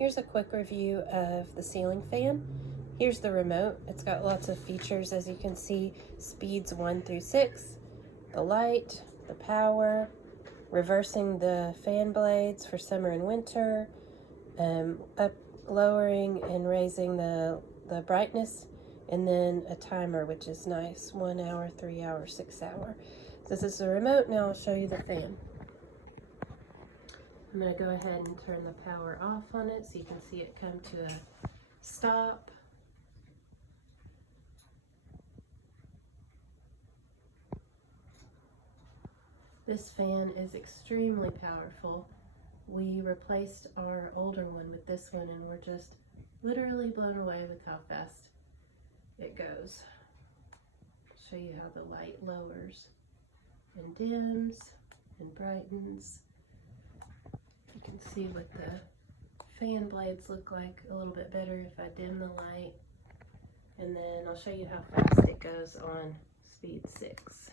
Here's a quick review of the ceiling fan. Here's the remote. It's got lots of features, as you can see, speeds 1 through 6, the light, the power, reversing the fan blades for summer and winter, up, lowering and raising the brightness, and then a timer, which is nice, 1 hour, 3 hour, 6 hour. This is the remote. Now I'll show you the fan. I'm going to go ahead and turn the power off on it so you can see it come to a stop. This fan is extremely powerful. We replaced our older one with this one and we're just literally blown away with how fast it goes. I'll show you how the light lowers and dims and brightens. You can see what the fan blades look like a little bit better if I dim the light. And then I'll show you how fast it goes on speed 6.